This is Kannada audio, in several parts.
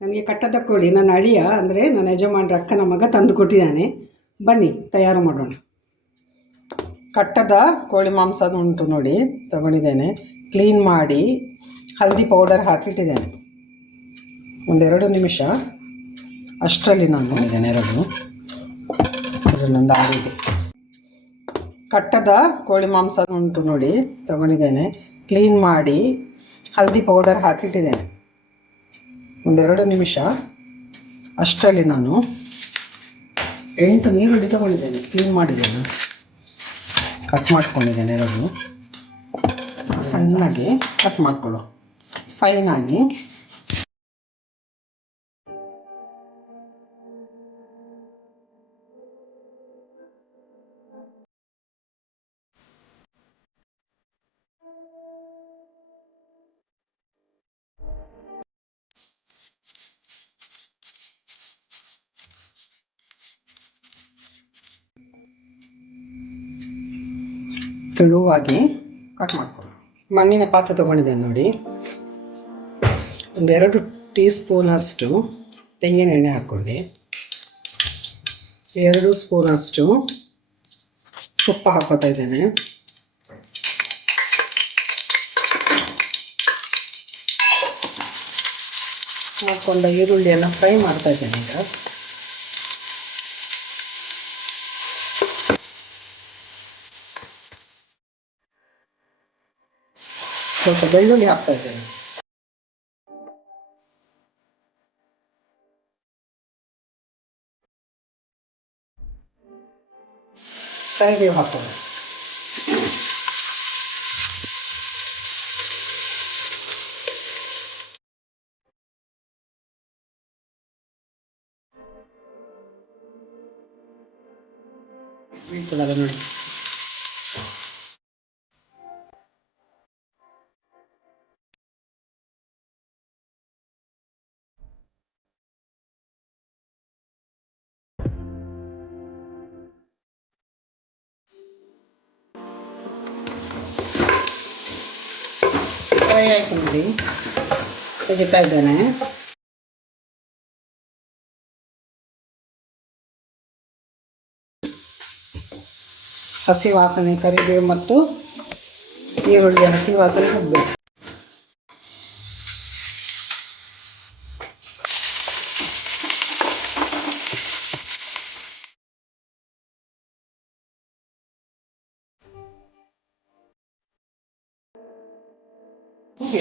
ನನಗೆ ಕಟ್ಟದ ಕೋಳಿ ನನ್ನ ಅಳಿಯ ಅಂದರೆ ನನ್ನ ಯಜಮಾನ್ರ ಅಕ್ಕನ ಮಗ ತಂದು ಕೊಟ್ಟಿದ್ದಾನೆ. ಬನ್ನಿ ತಯಾರು ಮಾಡೋಣ. ಕಟ್ಟದ ಕೋಳಿ ಮಾಂಸದ ಉಂಟು ನೋಡಿ, ತಗೊಂಡಿದ್ದೇನೆ. ಕ್ಲೀನ್ ಮಾಡಿ ಹಲ್ದಿ ಪೌಡರ್ ಹಾಕಿಟ್ಟಿದ್ದೇನೆ. ಒಂದೆರಡು ನಿಮಿಷ ಅಷ್ಟರಲ್ಲಿ ನಾನು ಇದ್ದೇನೆ. ಅದರಲ್ಲೊಂದು ಆಗಿದೆ. ಕಟ್ಟದ ಕೋಳಿ ಮಾಂಸದ ಉಂಟು ನೋಡಿ, ತಗೊಂಡಿದ್ದೇನೆ. ಕ್ಲೀನ್ ಮಾಡಿ ಹಲ್ದಿ ಪೌಡರ್ ಹಾಕಿಟ್ಟಿದ್ದೇನೆ. ಒಂದೆರಡು ನಿಮಿಷ ಅಷ್ಟರಲ್ಲಿ ನಾನು 8 ಈರುಳ್ಳಿ ತಗೊಂಡಿದ್ದೇನೆ. ಕ್ಲೀನ್ ಮಾಡಿದ್ದೇನೆ, ಕಟ್ ಮಾಡ್ಕೊಂಡಿದ್ದೇನೆ. ಎರಡು ಸಣ್ಣಗೆ ಕಟ್ ಮಾಡ್ಕೊಳ್ಳೋ, ಫೈನಾಗಿ. ತೆಳುವಾಗಿ ಕಟ್ ಮಾಡ್ಕೊಳ್ಳಿ. ಮಣ್ಣಿನ ಪಾತ್ರೆ ತೊಗೊಂಡಿದ್ದೇನೆ ನೋಡಿ. 2 ಟೀ ಸ್ಪೂನಷ್ಟು ತೆಂಗಿನ ಎಣ್ಣೆ ಹಾಕ್ಕೊಳ್ಳಿ. 2 ಸ್ಪೂನಷ್ಟು ತುಪ್ಪ ಹಾಕೋತಾ ಇದ್ದೇನೆ. ಹಾಕೊಂಡ ಈರುಳ್ಳಿಯನ್ನು ಫ್ರೈ ಮಾಡ್ತಾ ಇದ್ದೇನೆ. ಈಗ ಸ್ವಲ್ಪ ಬೆಳ್ಳುಳ್ಳಿ ಹಾಕ್ತಾ ಇದ್ದೇನೆ. ಕರಿಬೇವು ಹಾಕೋಣ. ನೋಡಿ, ಫ್ರೈ ಆಯ್ತು ನೋಡಿ, ತೆಗಿತಾ ಇದ್ದೇನೆ. ಹಸಿ ವಾಸನೆ, ಕರಿಬೇವು ಮತ್ತು ಈರುಳ್ಳಿಯ ಹಸಿ ವಾಸನೆ ಹೋಗಬೇಕು.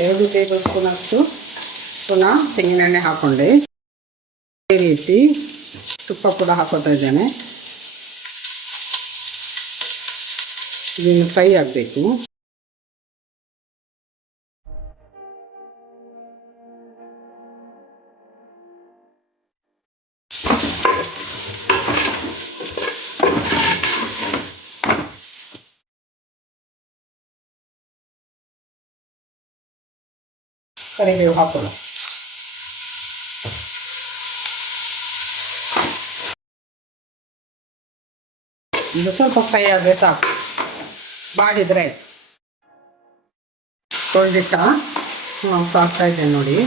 ಎರಡು ಟೇಬಲ್ ಸ್ಪೂನ್ ಅಷ್ಟು ಪುನಃ ತೆಂಗಿನೆಣ್ಣೆ ಹಾಕೊಂಡೆ. ಅದೇ ರೀತಿ ತುಪ್ಪ ಕೂಡ ಹಾಕೋತಾ ಇದ್ದೇನೆ. ಇದನ್ನು ಫ್ರೈ ಆಗಬೇಕು. ಕರಿಬೇವು ಹಾಕೋಣ. ಇದು ಸ್ವಲ್ಪ ಫ್ರೈ ಆದರೆ ಸಾಕು, ಬಾಡಿದ್ರೆ ಆಯ್ತು. ತೊಳೆದಿಟ್ಟ ಸಾಕ್ತಾ ಇದ್ದೇನೆ ನೋಡಿ.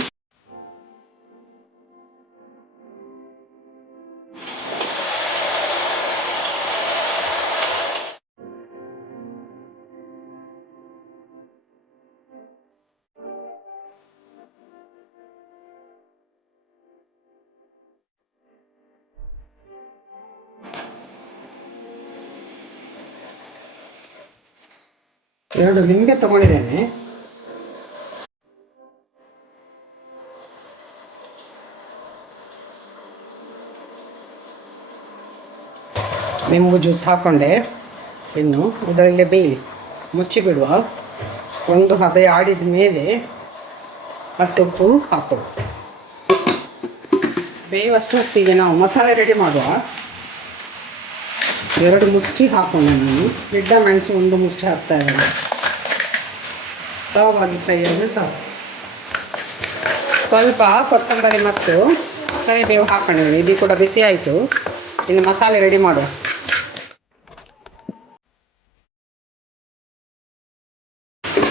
ಎರಡು ಲಿಂಬೆ ತಗೊಂಡಿದ್ದೇನೆ. ನಿಂಬು ಜ್ಯೂಸ್ ಹಾಕೊಂಡೆ. ಇನ್ನು ಇದರಲ್ಲೇ ಬೇಯಿ ಮುಚ್ಚಿ ಬಿಡುವ. ಒಂದು ಹಬೆ ಆಡಿದ ಮೇಲೆ ಮತ್ತೆ ಉಪ್ಪು ಹಾಕೋದು. ಬೇಯುವಷ್ಟು ಹೊತ್ತಿಗೆ ನಾವು ಮಸಾಲೆ ರೆಡಿ ಮಾಡುವ. 2 ಮುಷ್ಟಿ ಹಾಕೊಂಡು ನಾನು ಗಿಡ್ಡ ಮೆಣಸು 1 ಮುಷ್ಟಿ ಹಾಕ್ತಾ ಇದ್ದೇನೆ. ತವವಾಗಿ ಫ್ರೈ ಆದರೆ ಸಾಕು. ಸ್ವಲ್ಪ ಕೊತ್ತಂಬರಿ ಮತ್ತು ಕರಿಬೇವು ಹಾಕೊಂಡಿದ್ದೀನಿ. ಇದು ಕೂಡ ಬಿಸಿ ಆಯಿತು. ಇನ್ನು ಮಸಾಲೆ ರೆಡಿ ಮಾಡುವ.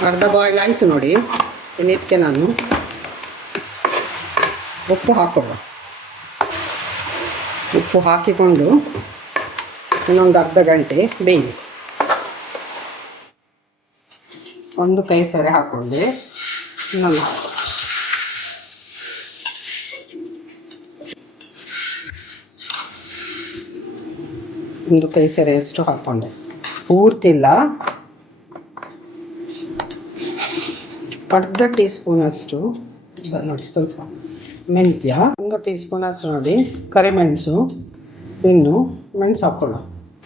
ಅರ್ಧ ಬಾಯ್ಲ್ ಆಯಿತು ನೋಡಿ. ಇನ್ನು ಇದಕ್ಕೆ ನಾನು ಉಪ್ಪು ಹಾಕೊಳ್ಳುವ. ಉಪ್ಪು ಹಾಕಿಕೊಂಡು ಇನ್ನೊಂದು ಅರ್ಧ ಗಂಟೆ ಬೇಯಲಿ. ಒಂದು ಕೈ ಸರಿ ಹಾಕ್ಕೊಂಡೆ. ಇನ್ನೊಂದು ಒಂದು ಕೈ ಸರಿಯಷ್ಟು ಹಾಕ್ಕೊಂಡೆ. ಪೂರ್ತಿ ಇಲ್ಲ, ಅರ್ಧ ಟೀ ಸ್ಪೂನ್ ಅಷ್ಟು ನೋಡಿ, ಸ್ವಲ್ಪ ಮೆಂತ್ಯ, 1 ಟೀ ಸ್ಪೂನ್ ಅಷ್ಟು ನೋಡಿ ಕರಿಮೆಣಸು, ಇನ್ನು ಮೆಣಸು ಹಾಕೊಳ್ಳೋ.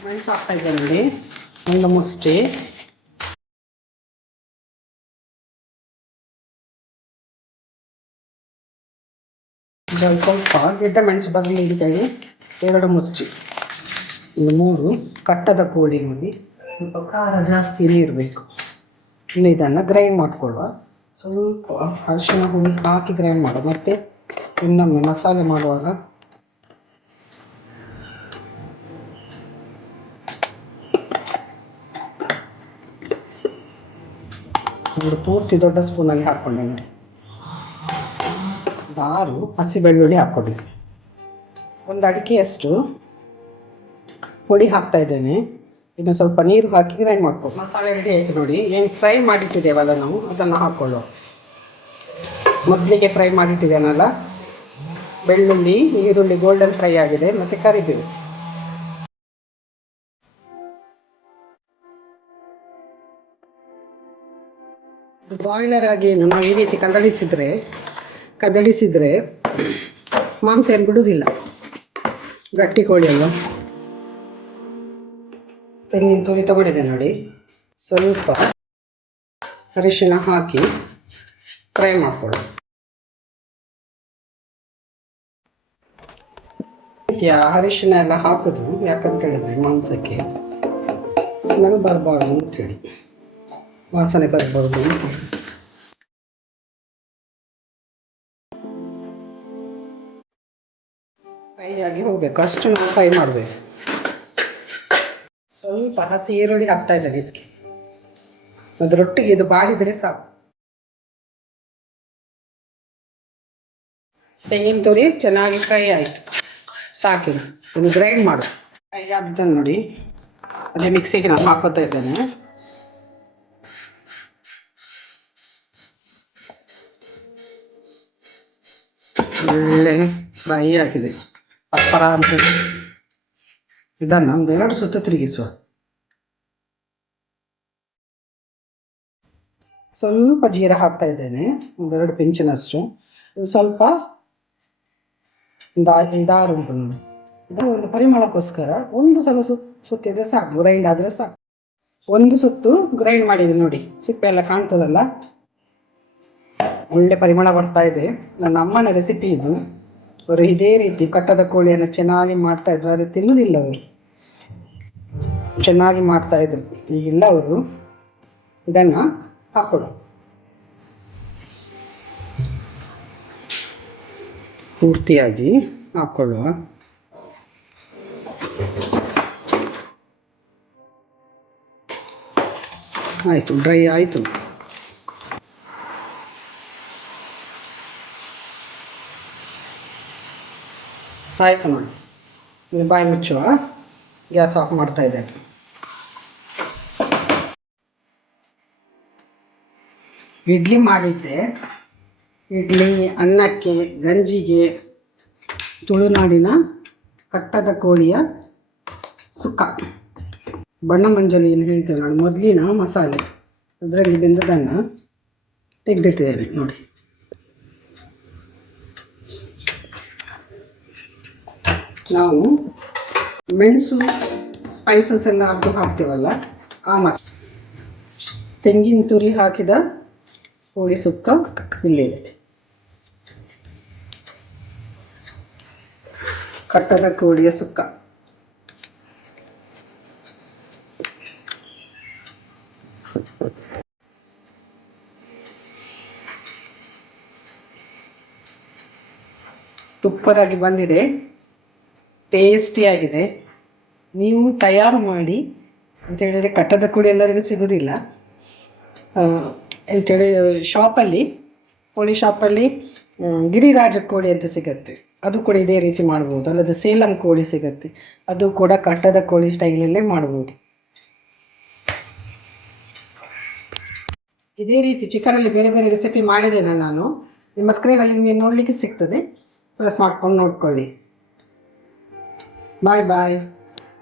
ಮೆಣಸು ಹಾಕ್ತಾ ಇದ್ದೆ ನೋಡಿ, ಒಂದು ಮುಷ್ಟಿ. ಸ್ವಲ್ಪ ಗಿಡ್ಡ ಮೆಣಸು ಬರಲಿ ಅಂತೇಳಿ 2 ಮುಷ್ಟಿ. ಒಂದು 3 ಕಟ್ಟದ ಕೋಳಿ ನೋಡಿ, ಸ್ವಲ್ಪ ಖಾರ ಜಾಸ್ತಿ ಇರಬೇಕು. ಇನ್ನು ಇದನ್ನು ಗ್ರೈಂಡ್ ಮಾಡ್ಕೊಳ್ಳುವ. ಸ್ವಲ್ಪ ಅರಿಶಿನ ಹುಳಿ ಹಾಕಿ ಗ್ರೈಂಡ್ ಮಾಡುವ. ಮತ್ತೆ ಇನ್ನೊಮ್ಮೆ ಮಸಾಲೆ ಮಾಡುವಾಗ ಒಂದು ಪೂರ್ತಿ ದೊಡ್ಡ ಸ್ಪೂನಲ್ಲಿ ಹಾಕ್ಕೊಂಡೆ ನೋಡಿ. 6 ಹಸಿ ಬೆಳ್ಳುಳ್ಳಿ ಹಾಕ್ಕೊಳ್ಳಿ. ಒಂದು ಅಡಿಕೆಯಷ್ಟು ಪುಡಿ ಹಾಕ್ತಾ ಇದ್ದೇನೆ. ಇನ್ನು ಸ್ವಲ್ಪ ನೀರು ಹಾಕಿ ಗ್ರೈಂಡ್ ಮಾಡ್ಕೊಳ್ಳಿ. ಮಸಾಲೆ ರೆಡಿ ಆಯಿತು ನೋಡಿ. ಏನು ಫ್ರೈ ಮಾಡಿಟ್ಟಿದ್ದೇವಲ್ಲ ನಾವು, ಅದನ್ನು ಹಾಕ್ಕೊಳ್ಳೋ. ಮೊದಲಿಗೆ ಫ್ರೈ ಮಾಡಿಟ್ಟಿದ್ದೇನಲ್ಲ, ಬೆಳ್ಳುಳ್ಳಿ ಈರುಳ್ಳಿ ಗೋಲ್ಡನ್ ಫ್ರೈ ಆಗಿದೆ. ಮತ್ತು ಕರಿಬೇವು. ಬಾಯ್ಲರ್ ಆಗಿ ನಾವು ಈ ರೀತಿ ಕದಡಿಸಿದ್ರೆ ಮಾಂಸ ಏನು ಬಿಡುವುದಿಲ್ಲ. ಗಟ್ಟಿ ಕೋಳಿ ಅಲ್ಲ. ತೆಂಗಿನ ತುರಿ ತಗೊಂಡಿದೆ ನೋಡಿ. ಸ್ವಲ್ಪ ಅರಿಶಿನ ಹಾಕಿ ಫ್ರೈ ಮಾಡ್ಕೊಳ್ಳಿ. ಅರಿಶಿನ ಎಲ್ಲ ಹಾಕೋದು ಯಾಕಂತ ಹೇಳಿದ್ರೆ ಮಾಂಸಕ್ಕೆ ಸ್ಮೆಲ್ ಬರಬಾರ್ದು ಅಂತೇಳಿ, ವಾಸನೆ ಬರಬಾರ್ದು ಅಂತೇಳಿ. ಫ್ರೈ ಆಗಿ ಹೋಗ್ಬೇಕು, ಅಷ್ಟು ನಾವು ಫ್ರೈ ಮಾಡಬೇಕು. ಸ್ವಲ್ಪ ಹಸಿ ಈರುಳ್ಳಿ ಹಾಕ್ತಾ ಇದ್ದೇನೆ ಇದಕ್ಕೆ. ಅದರೊಟ್ಟಿಗೆ ಇದು ಬಾಡಿದ್ರೆ ಸಾಕು. ತೆಂಗಿನ ತುರಿ ಚೆನ್ನಾಗಿ ಫ್ರೈ ಆಯಿತು, ಸಾಕಿನ ಇದು ಗ್ರೈಂಡ್ ಮಾಡು. ಫ್ರೈ ಆದ್ದನ್ನು ನೋಡಿ, ಅದೇ ಮಿಕ್ಸಿಗೆ ನಾನು ಹಾಕೋತಾ ಇದ್ದೇನೆ. ಒಳ್ಳೆ ಫ್ರೈ ಆಗಿದೆ, ಪಪ್ಪರ ಅಂತ. ಇದನ್ನು ಒಂದು 2 ಸುತ್ತು ತಿರುಗಿಸುವ. ಸ್ವಲ್ಪ ಜೀರ ಹಾಕ್ತಾ ಇದ್ದೇನೆ, 1-2 ಪಿಂಚಿನಷ್ಟು. ಸ್ವಲ್ಪ ದಾರು ಉಂಟು ನೋಡಿ, ಇದು ಒಂದು ಪರಿಮಳಕ್ಕೋಸ್ಕರ ಒಂದು ಸಲ ಸುತ್ತಿದ್ರೆ ಸಾಕು, ಗ್ರೈಂಡ್ ಆದರೆ ಸಾಕು. ಒಂದು ಸುತ್ತು ಗ್ರೈಂಡ್ ಮಾಡಿದೆ ನೋಡಿ, ಸಿಪ್ಪೆ ಎಲ್ಲ ಕಾಣ್ತದಲ್ಲ. ಒಳ್ಳೆ ಪರಿಮಳ ಬರ್ತಾ ಇದೆ. ನನ್ನ ಅಮ್ಮನ ರೆಸಿಪಿ ಇದು. ಅವರು ಇದೇ ರೀತಿ ಕಟ್ಟದ ಕೋಳಿಯನ್ನು ಚೆನ್ನಾಗಿ ಮಾಡ್ತಾ ಇದ್ರು. ಅದು ತಿನ್ನುವುದಿಲ್ಲ ಅವರು, ಚೆನ್ನಾಗಿ ಮಾಡ್ತಾ ಇದ್ರು. ಈಗಿಲ್ಲ ಅವರು. ಇದನ್ನು ಹಾಕೊಳ್ಳು. ಪೂರ್ತಿಯಾಗಿ ಹಾಕೊಳ್ಳುವ. ಆಯಿತು, ಡ್ರೈ ಆಯಿತು. ಆಯಿತು ನೋಡಿ, ಬಾಯಿ ಮುಚ್ಚುವ. ಗ್ಯಾಸ್ ಆಫ್ ಮಾಡ್ತಾ ಇದ್ದೇನೆ. ಇಡ್ಲಿ ಮಾಡಿದ್ದೆ. ಇಡ್ಲಿ, ಅನ್ನಕ್ಕೆ, ಗಂಜಿಗೆ ತುಳುನಾಡಿನ ಕಟ್ಟದ ಕೋಳಿಯ ಸುಕ್ಕ, ಬಣ್ಣ ಮಂಜಲಿ ಏನು ಹೇಳ್ತೇವೆ ನಾನು, ಮೊದಲಿನ ಮಸಾಲೆ ಅದರಲ್ಲಿ ಬೆಂದದನ್ನು ತೆಗೆದಿಟ್ಟಿದ್ದೇನೆ ನೋಡಿ. ನಾವು ಮೆಣಸು ಸ್ಪೈಸಸ್ ಎಲ್ಲ ಹಾಕ್ತೇವಲ್ಲ, ಆ ಮಸಾಲೆ. ತೆಂಗಿನ ತುರಿ ಹಾಕಿದ ಕೋಳಿ ಸುಕ್ಕ ಇಲ್ಲಿದೆ. ಕಟ್ಟದ ಕೋಳಿಯ ಸುಕ್ಕ. ಸೂಪರ್ ಆಗಿ ಬಂದಿದೆ, ಟೇಸ್ಟಿಯಾಗಿದೆ. ನೀವು ತಯಾರು ಮಾಡಿ ಅಂತ ಹೇಳಿದರೆ, ಕಟ್ಟದ ಕೋಳಿ ಎಲ್ಲರಿಗೂ ಸಿಗೋದಿಲ್ಲ. ಅಂತೇಳಿ ಶಾಪಲ್ಲಿ, ಕೋಳಿ ಶಾಪಲ್ಲಿ ಗಿರಿರಾಜ ಕೋಳಿ ಅಂತ ಸಿಗತ್ತೆ, ಅದು ಕೂಡ ಇದೇ ರೀತಿ ಮಾಡ್ಬೋದು. ಅಲ್ಲದೆ ಸೇಲಂ ಕೋಳಿ ಸಿಗತ್ತೆ, ಅದು ಕೂಡ ಕಟ್ಟದ ಕೋಳಿ ಸ್ಟೈಲಲ್ಲೇ ಮಾಡ್ಬೋದು. ಇದೇ ರೀತಿ ಚಿಕನಲ್ಲಿ ಬೇರೆ ಬೇರೆ ರೆಸಿಪಿ ಮಾಡಿದ್ದೇನೆ ನಾನು. ನಿಮ್ಮ ಸ್ಕ್ರೀನಲ್ಲಿ ನಿಮಗೆ ನೋಡಲಿಕ್ಕೆ ಸಿಗ್ತದೆ, ಪ್ರೆಸ್ ಮಾಡ್ಕೊಂಡು ನೋಡ್ಕೊಳ್ಳಿ. ಬಾಯ್ ಬಾಯ್.